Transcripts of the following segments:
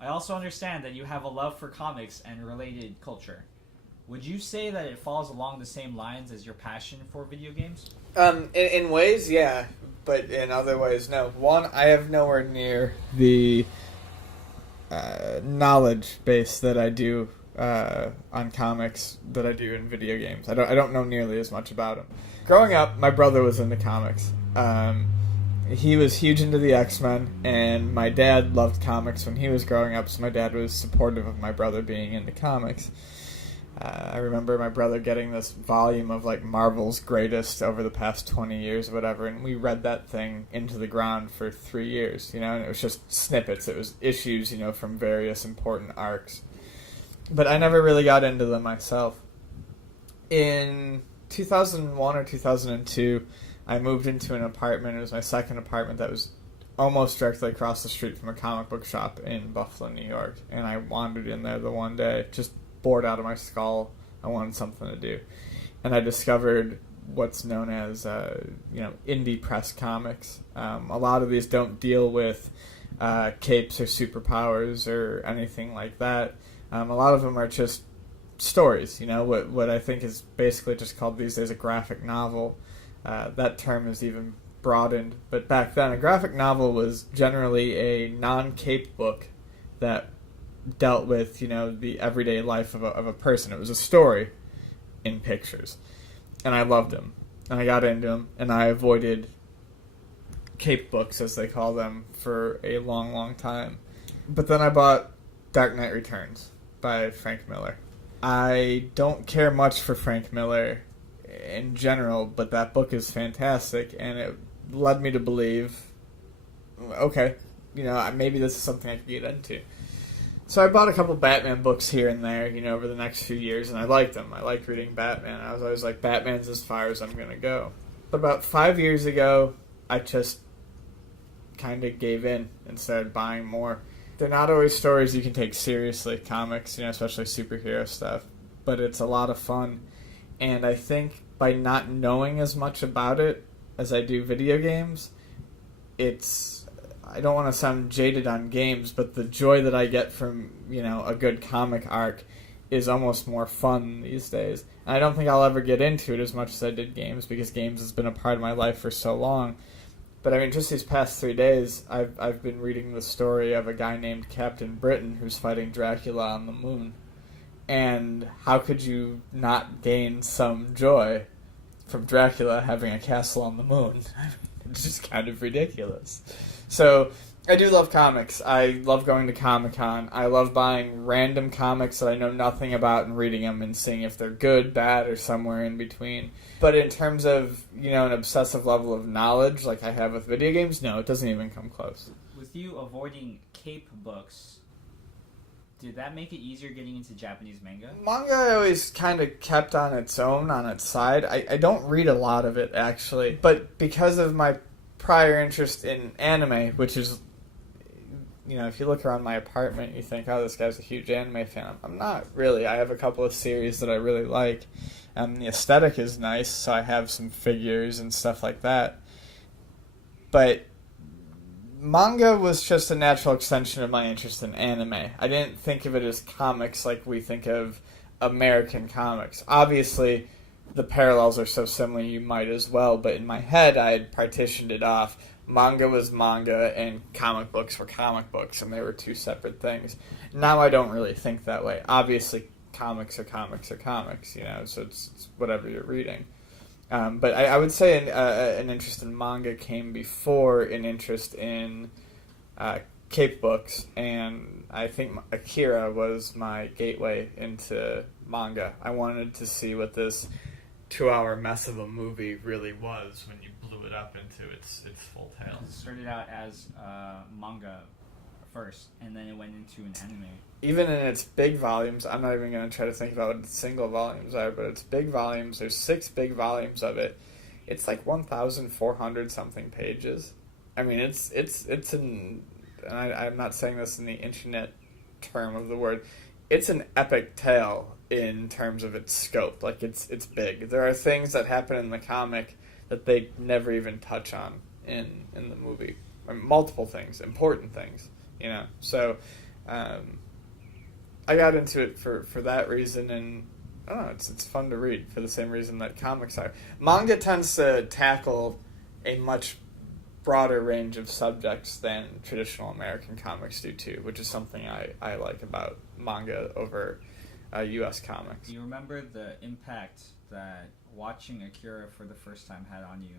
I also understand that you have a love for comics and related culture. Would you say that it falls along the same lines as your passion for video games? In ways, yeah, but in other ways, no. One, I have nowhere near the knowledge base that I do on comics that I do in video games. I don't know nearly as much about them. Growing up, my brother was into comics. He was huge into the X-Men, and my dad loved comics when he was growing up, so my dad was supportive of my brother being into comics. I remember my brother getting this volume of like Marvel's greatest over the past 20 years or whatever, and we read that thing into the ground for 3 years, and it was just snippets. It was issues, from various important arcs. But I never really got into them myself. In 2001 or 2002, I moved into an apartment. It was my second apartment that was almost directly across the street from a comic book shop in Buffalo, New York. And I wandered in there the one day, just bored out of my skull. I wanted something to do. And I discovered what's known as, indie press comics. A lot of these don't deal with capes or superpowers or anything like that. A lot of them are just stories, what I think is basically just called these days a graphic novel. That term is even broadened, but back then a graphic novel was generally a non-cape book that dealt with, the everyday life of a person. It was a story in pictures, and I loved them, and I got into them, and I avoided cape books, as they call them, for a long, long time. But then I bought Dark Knight Returns by Frank Miller. I don't care much for Frank Miller in general, but that book is fantastic, and it led me to believe, okay, maybe this is something I could get into. So I bought a couple Batman books here and there, over the next few years, and I liked them. I liked reading Batman. I was always like, Batman's as far as I'm going to go. But about 5 years ago, I just kind of gave in and started buying more. They're not always stories you can take seriously, comics, especially superhero stuff, but it's a lot of fun. And I think by not knowing as much about it as I do video games, I don't want to sound jaded on games, but the joy that I get from, a good comic arc is almost more fun these days. And I don't think I'll ever get into it as much as I did games, because games has been a part of my life for so long. But I mean, just these past 3 days, I've been reading the story of a guy named Captain Britain who's fighting Dracula on the moon. And how could you not gain some joy from Dracula having a castle on the moon? It's just kind of ridiculous. So, I do love comics. I love going to Comic-Con. I love buying random comics that I know nothing about and reading them and seeing if they're good, bad, or somewhere in between. But in terms of, an obsessive level of knowledge like I have with video games, no, it doesn't even come close. With you avoiding cape books, did that make it easier getting into Japanese manga? Manga I always kind of kept on its own, on its side. I don't read a lot of it, actually. But because of my prior interest in anime, which is, if you look around my apartment, you think, oh, this guy's a huge anime fan. I'm not really. I have a couple of series that I really like. The aesthetic is nice, so I have some figures and stuff like that. But manga was just a natural extension of my interest in anime. I didn't think of it as comics like we think of American comics. Obviously, the parallels are so similar you might as well, but in my head I had partitioned it off. Manga was manga and comic books were comic books, and they were two separate things. Now I don't really think that way. Obviously, comics are comics are comics, so it's whatever you're reading. But I would say an interest in manga came before an interest in cape books, and I think Akira was my gateway into manga. I wanted to see what this 2-hour mess of a movie really was when you blew it up into its full tale. It started out as manga first, and then it went into an anime. Even in its big volumes, I'm not even going to try to think about what the single volumes are, but it's big volumes. There's 6 big volumes of it. It's like 1,400 something pages. I mean, it's an, and I'm not saying this in the internet term of the word, it's an epic tale in terms of its scope. Like, it's big. There are things that happen in the comic that they never even touch on in the movie. I mean, multiple things, important things, So I got into it for that reason, and I don't know, it's fun to read for the same reason that comics are. Manga tends to tackle a much broader range of subjects than traditional American comics do too, which is something I like about manga over U.S. comics. Do you remember the impact that watching Akira for the first time had on you?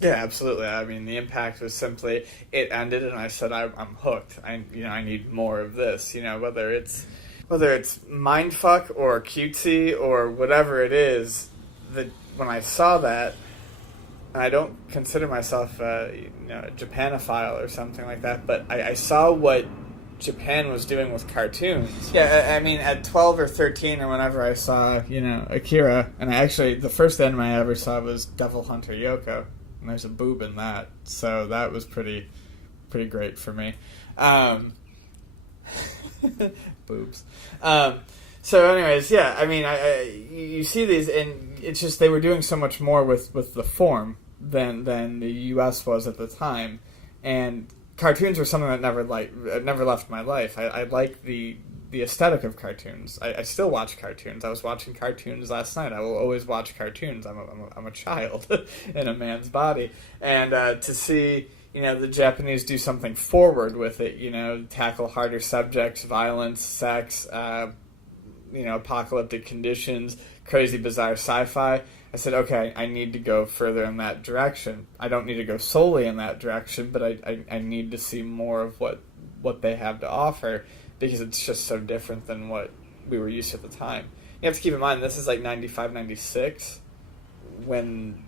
Yeah, absolutely. I mean, the impact was simply it ended, and I said I'm hooked. I need more of this. Whether it's mindfuck or cutesy or whatever it is. That when I saw that, and I don't consider myself a Japanophile or something like that, but I saw what Japan was doing with cartoons. Yeah, I mean, at 12 or 13 or whenever I saw, Akira, and the first anime I ever saw was Devil Hunter Yoko, and there's a boob in that, so that was pretty great for me. Boobs. So anyways, yeah, I mean, you see these, and it's just they were doing so much more with the form than the U.S. was at the time, and cartoons were something that never left my life. I like the aesthetic of cartoons. I still watch cartoons. I was watching cartoons last night. I will always watch cartoons. I'm a child in a man's body, and to see the Japanese do something forward with it, tackle harder subjects, violence, sex, apocalyptic conditions, crazy bizarre sci-fi. I said, okay, I need to go further in that direction. I don't need to go solely in that direction, but I need to see more of what they have to offer, because it's just so different than what we were used to at the time. You have to keep in mind, this is like 95, 96, when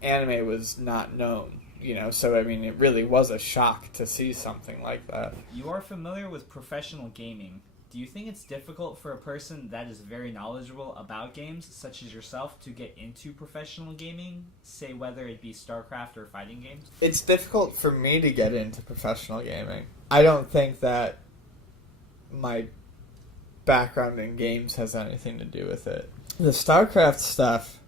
anime was not known, so I mean, it really was a shock to see something like that. You are familiar with professional gaming. Do you think it's difficult for a person that is very knowledgeable about games, such as yourself, to get into professional gaming, say whether it be StarCraft or fighting games? It's difficult for me to get into professional gaming. I don't think that my background in games has anything to do with it. The StarCraft stuff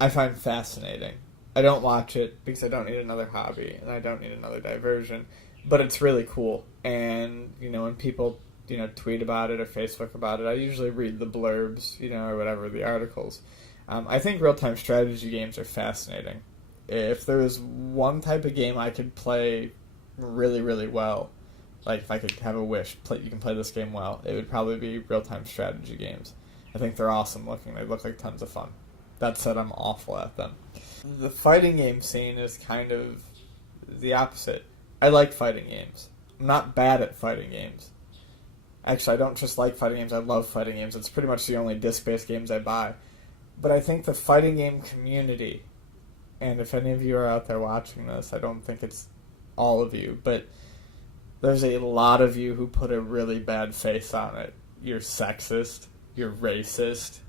I find fascinating. I don't watch it because I don't need another hobby and I don't need another diversion, but it's really cool. And, when people tweet about it or Facebook about it, I usually read the blurbs, or whatever, the articles. I think real-time strategy games are fascinating. If there was one type of game I could play really, really well, like if I could have a wish, you can play this game well, it would probably be real-time strategy games. I think they're awesome looking. They look like tons of fun. That said, I'm awful at them. The fighting game scene is kind of the opposite. I like fighting games. I'm not bad at fighting games. Actually, I don't just like fighting games, I love fighting games. It's pretty much the only disc-based games I buy. But I think the fighting game community, and if any of you are out there watching this, I don't think it's all of you, but there's a lot of you who put a really bad face on it. You're sexist, you're racist,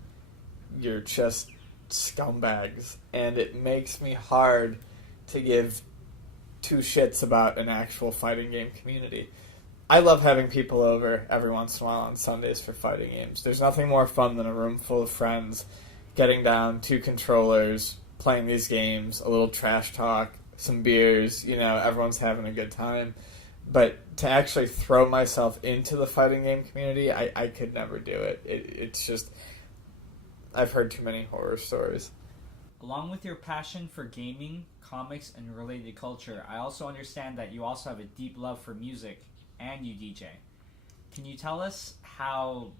you're just scumbags. And it makes me hard to give two shits about an actual fighting game community. I love having people over every once in a while on Sundays for fighting games. There's nothing more fun than a room full of friends, getting down, 2 controllers, playing these games, a little trash talk, some beers, everyone's having a good time. But to actually throw myself into the fighting game community, I could never do it. It's just, I've heard too many horror stories. Along with your passion for gaming, comics, and related culture, I also understand that you also have a deep love for music, and you DJ. Can you tell us how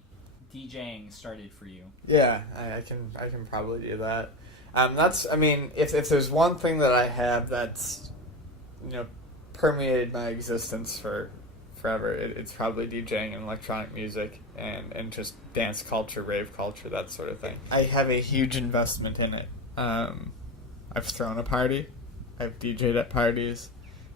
DJing started for you? Yeah, I can probably do that. If there's one thing that I have that's permeated my existence for forever, it's probably DJing and electronic music and just dance culture, rave culture, that sort of thing. I have a huge investment in it. I've thrown a party, I've DJ'd at parties,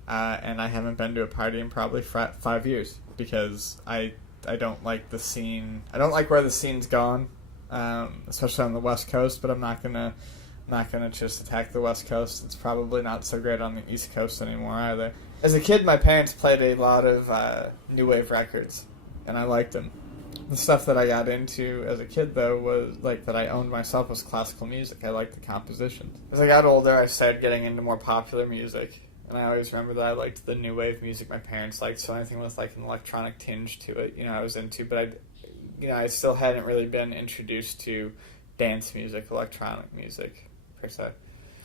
and I haven't been to a party in probably 5 years because I don't like the scene. I don't like where the scene's gone, especially on the West Coast. But I'm not gonna just attack the West Coast. It's probably not so great on the East Coast anymore either. As a kid, my parents played a lot of new wave records, and I liked them. The stuff that I got into as a kid, though, was that I owned myself, was classical music. I liked the compositions. As I got older, I started getting into more popular music. And I always remember that I liked the new wave music my parents liked, so anything with like an electronic tinge to it, I was into. But I still hadn't really been introduced to dance music, electronic music, per se.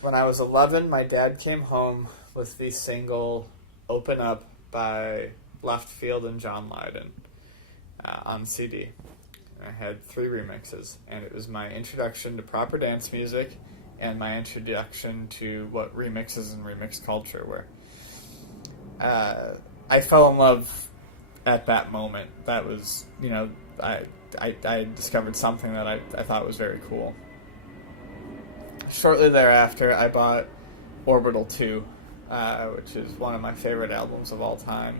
When I was 11, my dad came home with the single Open Up by Left Field and John Lydon on CD. I had 3 remixes, and it was my introduction to proper dance music and my introduction to what remixes and remix culture were. I fell in love at that moment. That was, I discovered something that I thought was very cool. Shortly thereafter, I bought Orbital 2, which is one of my favorite albums of all time,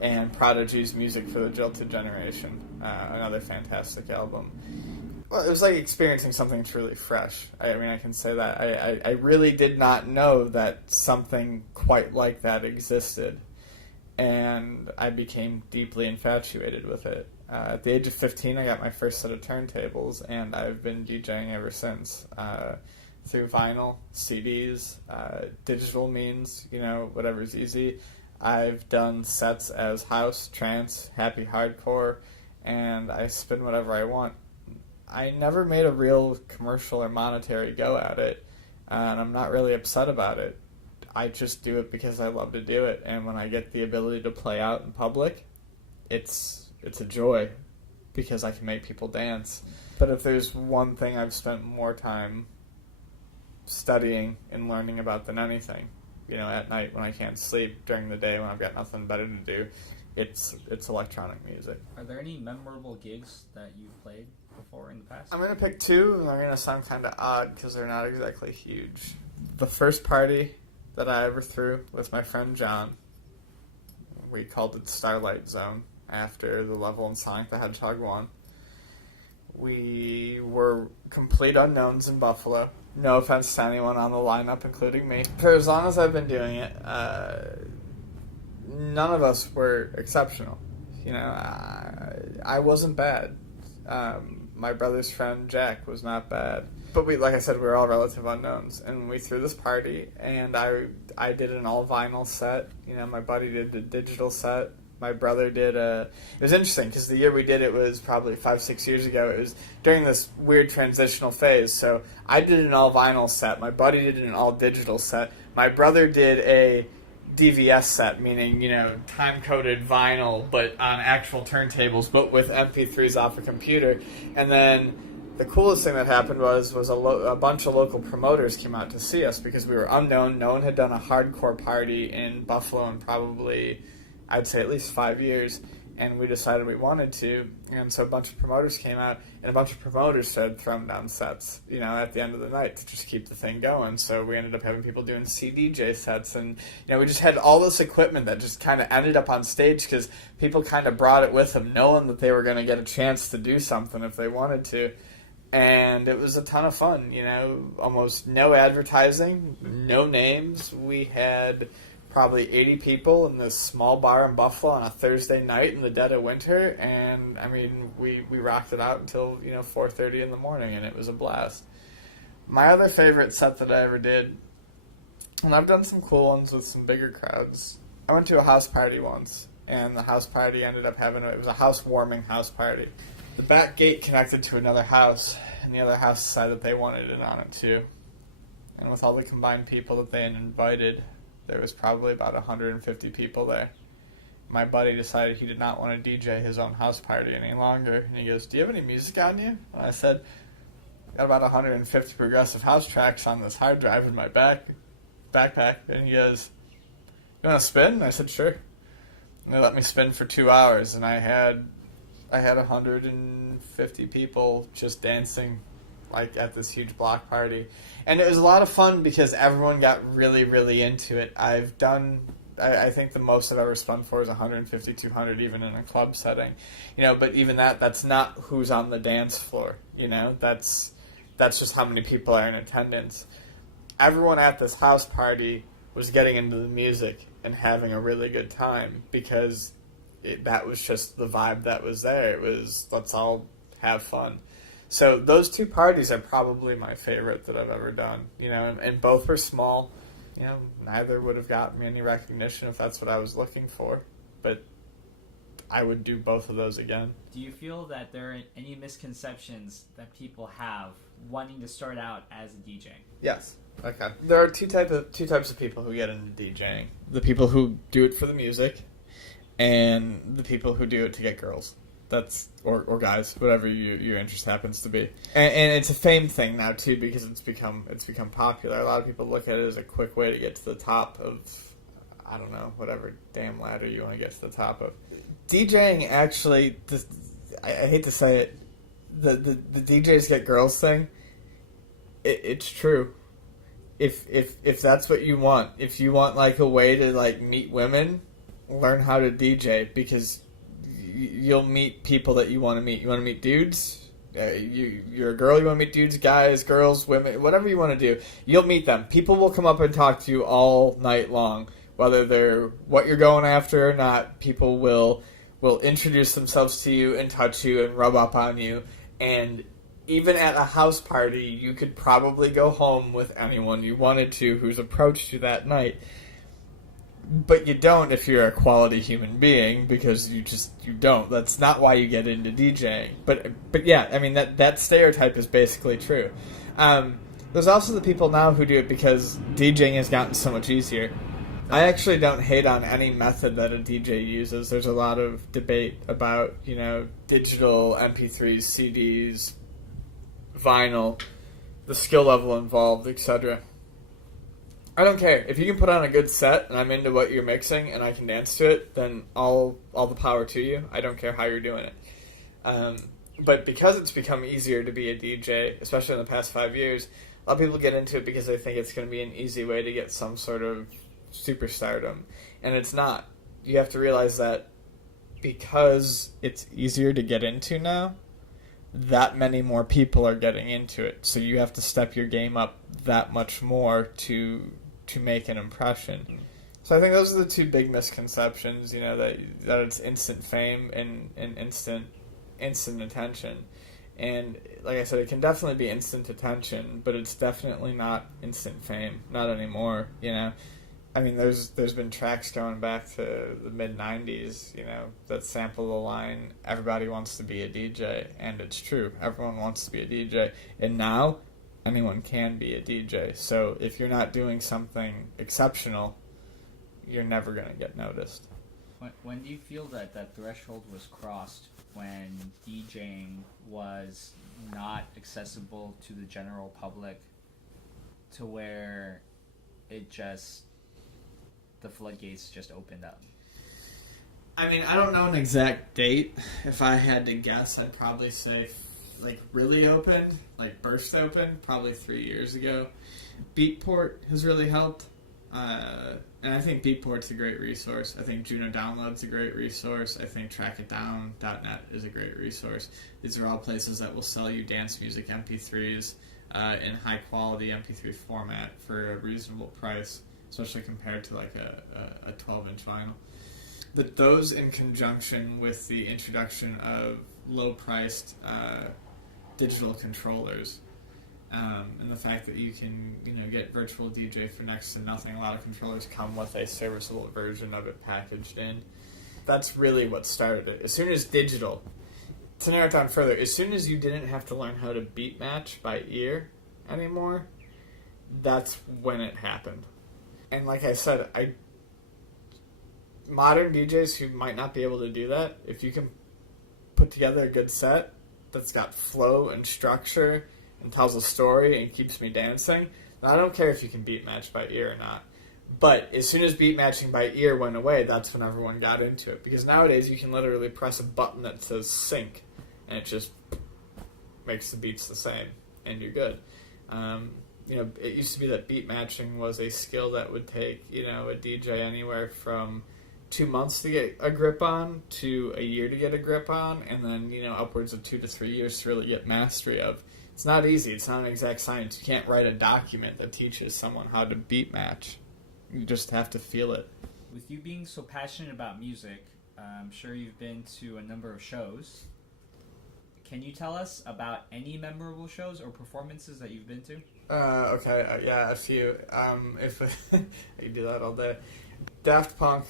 and Prodigy's Music for the Jilted Generation, another fantastic album. Well, it was like experiencing something truly fresh. I can say that. I really did not know that something quite like that existed, and I became deeply infatuated with it. At the age of 15, I got my first set of turntables, and I've been DJing ever since. Through vinyl, CDs, digital means, whatever's easy. I've done sets as house, trance, happy hardcore, and I spin whatever I want. I never made a real commercial or monetary go at it, and I'm not really upset about it. I just do it because I love to do it, and when I get the ability to play out in public, it's a joy, because I can make people dance. But if there's one thing I've spent more time studying and learning about than anything, at night when I can't sleep, during the day when I've got nothing better to do, it's electronic music. Are there any memorable gigs that you've played before in the past? I'm going to pick 2, and they're going to sound kind of odd because they're not exactly huge. The first party that I ever threw with my friend John, we called it Starlight Zone after the level in Sonic the Hedgehog 1. We were complete unknowns in Buffalo. No offense to anyone on the lineup, including me. For as long as I've been doing it, none of us were exceptional. I wasn't bad. My brother's friend Jack was not bad. But like I said, we were all relative unknowns. And we threw this party, and I did an all-vinyl set. My buddy did a digital set. My brother did it was interesting because the year we did it was probably 5-6 years ago. It was during this weird transitional phase. So I did an all vinyl set. My buddy did an all digital set. My brother did a DVS set, meaning, time coded vinyl, but on actual turntables, but with MP3s off a computer. And then the coolest thing that happened was a bunch of local promoters came out to see us because we were unknown. No one had done a hardcore party in Buffalo in probably, I'd say, at least 5 years, and we decided we wanted to, and so a bunch of promoters came out, and a bunch of promoters started throwing down sets, at the end of the night to just keep the thing going. So we ended up having people doing CDJ sets, and, we just had all this equipment that just kind of ended up on stage because people kind of brought it with them, knowing that they were going to get a chance to do something if they wanted to. And it was a ton of fun, almost no advertising, no names. We had probably 80 people in this small bar in Buffalo on a Thursday night in the dead of winter, and we rocked it out until 4:30 in the morning, and it was a blast. My other favorite set that I ever did, and I've done some cool ones with some bigger crowds. I went to a house party once, and the house party ended up it was a housewarming house party. The back gate connected to another house, and the other house decided they wanted in on it too. And with all the combined people that they had invited, there was probably about 150 people there. My buddy decided he did not want to DJ his own house party any longer. And he goes, "Do you have any music on you?" And I said, "Got about 150 progressive house tracks on this hard drive in my backpack." And he goes, "You want to spin?" And I said, "Sure." And they let me spin for 2 hours, and I had 150 people just dancing at this huge block party. And it was a lot of fun because everyone got really, really into it. I think the most I've ever spun for is 150, 200, even in a club setting. But even that's not who's on the dance floor. That's just how many people are in attendance. Everyone at this house party was getting into the music and having a really good time because that was just the vibe that was there. It was, let's all have fun. So those 2 parties are probably my favorite that I've ever done, and both were small. neither would have gotten me any recognition if that's what I was looking for. But I would do both of those again. Do you feel that there are any misconceptions that people have wanting to start out as a DJ? Yes. Okay. There are two types of people who get into DJing. The people who do it for the music, and the people who do it to get girls. That's or guys, whatever your interest happens to be. And it's a fame thing now too, because it's become popular. A lot of people look at it as a quick way to get to the top of, I don't know, whatever damn ladder you want to get to the top of. DJing actually, I hate to say it, the DJs get girls thing. It's true. If that's what you want, if you want like a way to like meet women, learn how to DJ, because you'll meet people that you want to meet. You want to meet dudes. You're a girl. You want to meet dudes, guys, girls, women, whatever you want to do. You'll meet them. People will come up and talk to you all night long, whether they're what you're going after or not. People will introduce themselves to you and touch you and rub up on you. And even at a house party, you could probably go home with anyone you wanted to who's approached you that night. But you don't if you're a quality human being, because you don't. That's not why you get into DJing. But yeah, I mean, that stereotype is basically true. There's also the people now who do it because DJing has gotten so much easier. I actually don't hate on any method that a DJ uses. There's a lot of debate about, digital MP3s, CDs, vinyl, the skill level involved, etc. I don't care. If you can put on a good set and I'm into what you're mixing and I can dance to it, then all the power to you. I don't care how you're doing it. But because it's become easier to be a DJ, especially in the past 5 years, a lot of people get into it because they think it's going to be an easy way to get some sort of superstardom. And it's not. You have to realize that because it's easier to get into now, that many more people are getting into it. So you have to step your game up that much more to make an impression. So I think those are the two big misconceptions, that it's instant fame and instant attention. And like I said, it can definitely be instant attention, but it's definitely not instant fame. Not anymore, I mean, there's been tracks going back to the mid-90s, that sample the line, everybody wants to be a DJ, and it's true. Everyone wants to be a DJ. And now, anyone can be a DJ. So if you're not doing something exceptional, you're never going to get noticed. When do you feel that threshold was crossed when DJing was not accessible to the general public, to where the floodgates just opened up? I mean, I don't know an exact date. If I had to guess, I'd probably say, really opened, burst open, probably 3 years ago. Beatport has really helped. And I think Beatport's a great resource. I think Juno Download's a great resource. I think trackitdown.net is a great resource. These are all places that will sell you dance music MP3s in high-quality MP3 format for a reasonable price, especially compared to a 12-inch vinyl. But those, in conjunction with the introduction of low-priced digital controllers, and the fact that you can get virtual DJ for next to nothing. A lot of controllers come with a serviceable version of it packaged in. That's really what started it. As soon as digital, to narrow it down further, as soon as you didn't have to learn how to beat match by ear anymore, that's when it happened. And like I said, modern DJs who might not be able to do that, if you can put together a good set that's got flow and structure and tells a story and keeps me dancing, then I don't care if you can beat match by ear or not. But as soon as beat matching by ear went away, that's when everyone got into it. Because nowadays you can literally press a button that says sync, and it just makes the beats the same, and you're good. It used to be that beat matching was a skill that would take, a DJ anywhere from 2 months to get a grip on to a year to get a grip on, and then, upwards of 2 to 3 years to really get mastery of. It's not easy. It's not an exact science. You can't write a document that teaches someone how to beat match. You just have to feel it. With you being so passionate about music, I'm sure you've been to a number of shows. Can you tell us about any memorable shows or performances that you've been to? Okay, yeah, a few. If you do that all day. Daft Punk,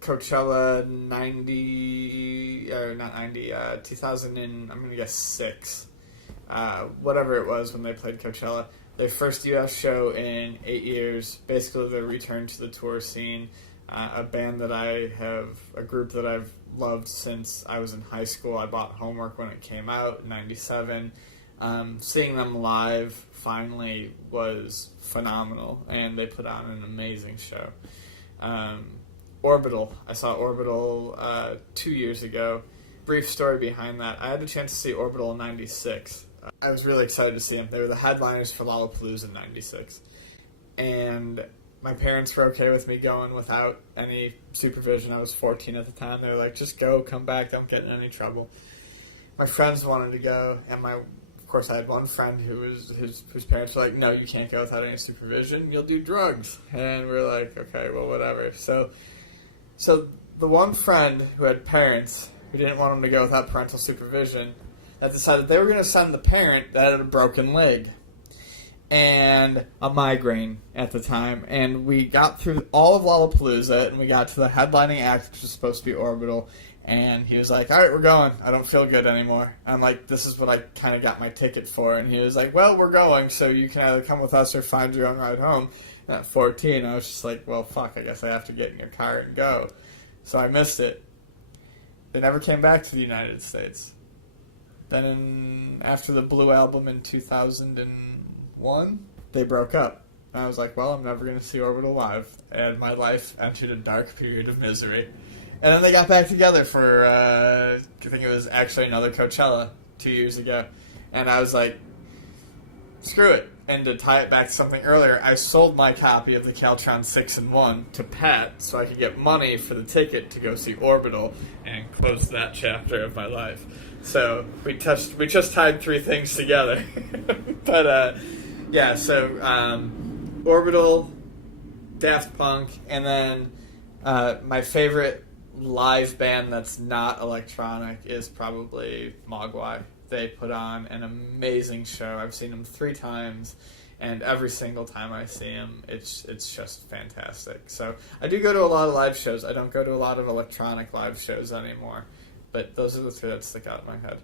Coachella 90, or not 90, 2000 and, I'm going to guess 6. Whatever it was when they played Coachella. Their first US show in 8 years, basically the return to the tour scene. A band that a group that I've loved since I was in high school. I bought Homework when it came out in 97. Seeing them live finally was phenomenal, and they put on an amazing show. Orbital. I saw Orbital 2 years ago. Brief story behind that. I had the chance to see Orbital in 96. I was really excited to see them. They were the headliners for Lollapalooza in 96. And my parents were okay with me going without any supervision. I was 14 at the time. They were like, just go, come back, don't get in any trouble. My friends wanted to go, and of course I had one friend whose parents were like, no, you can't go without any supervision, you'll do drugs. And we were like, okay, well, whatever. So the one friend who had parents who didn't want him to go without parental supervision, that decided they were going to send the parent that had a broken leg and a migraine at the time. And we got through all of Lollapalooza, and we got to the headlining act, which was supposed to be Orbital. And he was like, all right, we're going. I don't feel good anymore. I'm like, this is what I kind of got my ticket for. And he was like, well, we're going, so you can either come with us or find your own ride home. And at 14, I was just like, well, fuck, I guess I have to get in your car and go. So I missed it. They never came back to the United States. Then after the Blue Album in 2001, they broke up. And I was like, well, I'm never going to see Orbital live. And my life entered a dark period of misery. And then they got back together for, I think it was actually another Coachella 2 years ago. And I was like, screw it. And to tie it back to something earlier, I sold my copy of the Caltron 6-in-1 to Pat so I could get money for the ticket to go see Orbital and close that chapter of my life. So we just tied three things together. But yeah, so Orbital, Daft Punk, and then my favorite live band that's not electronic is probably Mogwai. They put on an amazing show. I've seen them 3 times, and every single time I see them, it's just fantastic. So I do go to a lot of live shows. I don't go to a lot of electronic live shows anymore, but those are the 3 that stick out in my head.